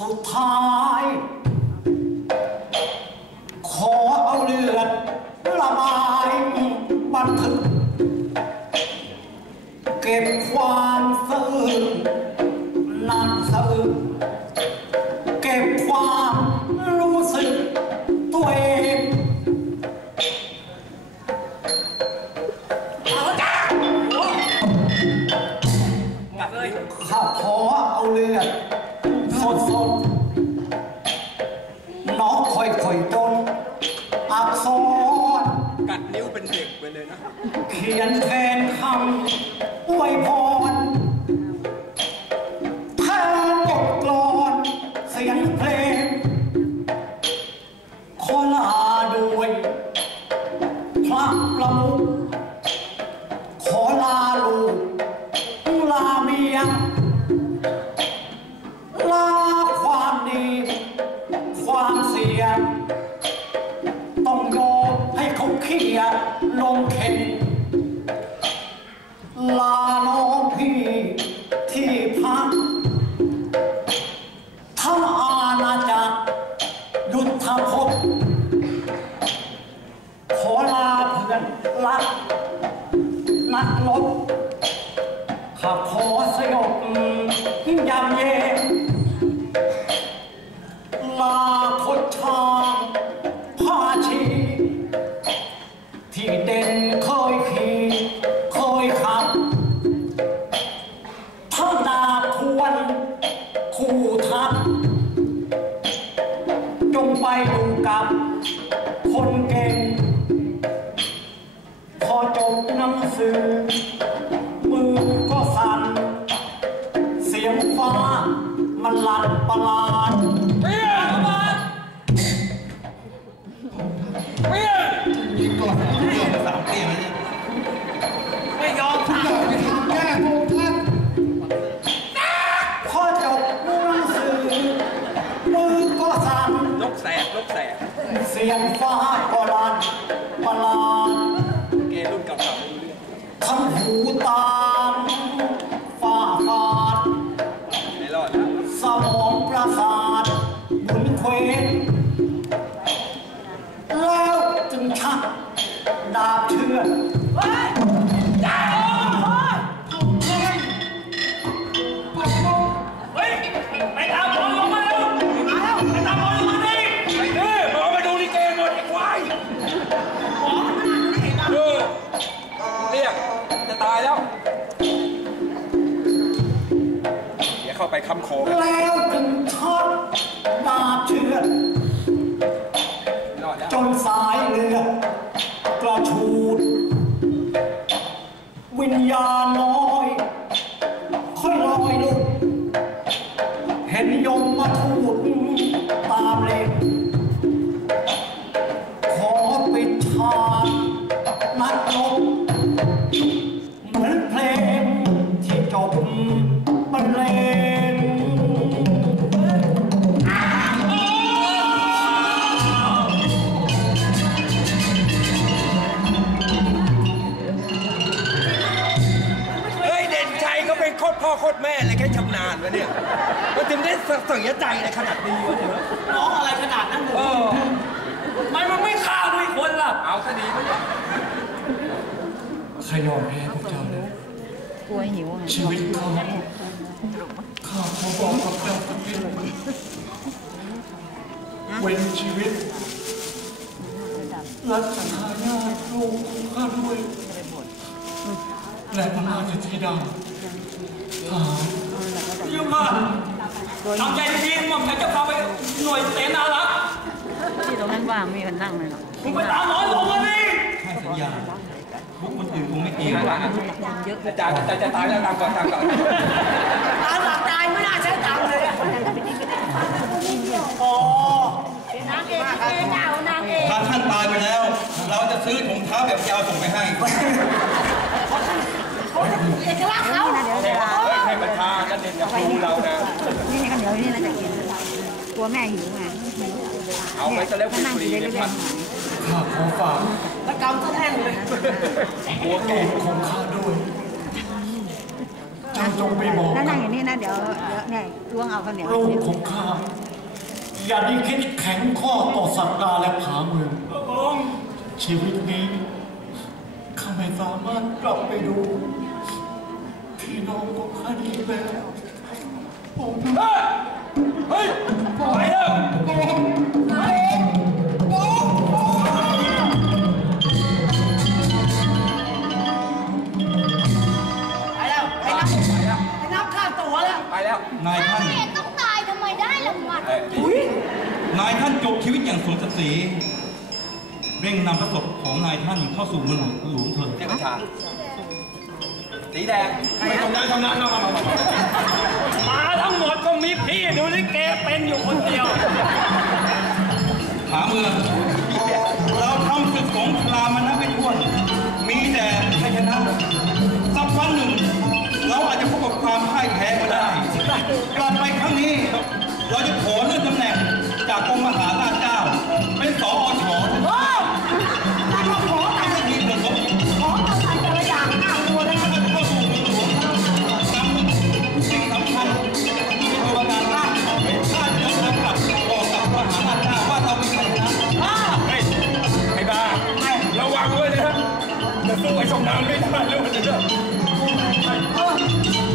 สุดท้าย ขอเอาเลือดละไายบันทึก เก็บความซึ้งนั่นซื่งเก็บความรู้สึกตัวเองข้าขอเอาเลือด เขียนแทนคำอวยพร รักนักรบข้าขอสยบยำเย็นลาพดทางผ้าชี ที่เด่นเคยขี่เคยขับทั้งดาบทวนคู่ ลั่ เข้าไปคำโคกัน แล้วจึงชักดาเชือ พ่อโคตรแม่เลยแค่ชำนาญวะเนี่ยมันถึงได้เสียใจอะไรขนาดนี้วะเนี่ยน้องอะไรขนาดนั้นเลยเออทำไมมันไม่ฆ่าด้วยคนล่ะเอาซะดีมั้ยเนี่ยขยอมแพ้พวกเจ้าเลยกลัวหิวไงชีวิตเขาข้าขอบอกกับเจ้าสักนิดเว้นชีวิตรัชทายาทลูกของข้าด้วยและพระราชธิดาทหาร ยุ่งมากทำใจดีๆหม่อมฉันจะพาไปหน่วยเสนารักษ์ที่ตรงนั้นว่างไม่มีคนนั่งเลยหรอกมึงไปตามหมอหลวงมาดิให้สัญญาพวกคนอื่นคงไม่เกี่ยวข้างหลังเยอะอาจารย์อาจารย์จะตายแล้วตามก่อนตามก่อนตามหลักตายไม่น่าใช้ตังค์เลยอะอ๋อนางเอกเองเอานางเอกถ้าท่านตายไปแล้ว เราจะซื้อถุงเท้าแบบยาวส่งไปให้เอกลักษณ์ กันเด่นกับครูเรานะ นี่ข้าวเหนียวนี่น่าจะกินกลัวแม่หิวไงเอาไปซะแล้วฟนั่งรีกินๆเรื่เนี่ยอยพันข้าขอฝากแล้วกำก็แท่งเลยหัวลูเก่งกของข้าด้วยเจ้าจงไปบอกๆนั่งกันั่บงอย่างนี้นะเดี๋ยวเดี๋ยวเนี่ยล้วงเอาข้าวเหนียวลูกของข้าอย่าได้คิดแข็งข้อต่อสัตดาและผาเมืองชีวิตนี้ข้าไม่สามารถกลับไปดู พี่น้องของข้าดีแล้วผมเฮ้ยไปแล้วไปแล้วไปนับไปนับค่าตั๋วแล้วไปแล้ว นายท่านแม่ต้องตายทำไมได้ละหมัดเอ้ยนายท่านจบชีวิตอย่างสมศักดิ์ศรีเร่งนำพระศพของนายท่านเข้าสู่เมืองหลวงเถิดเรียกประชา สีแดงไม่ตรงนั้นตรงนั้นมามามามามาทั้งหมดก็มีพี่ดูลิเกเป็นอยู่คนเดียวหาเมืองเราทำศึกสงครามมันนับไม่ถ้วน มีแต่ชัยชนะสักวันหนึ่ง เราอาจจะพบกับความพ่ายแพ้ก็ได้กลับไปครั้งนี้ เราจะขอเลื่ ไว้นะจะสู้ไอ้สงน้ำไม่ได้เลยวันนี้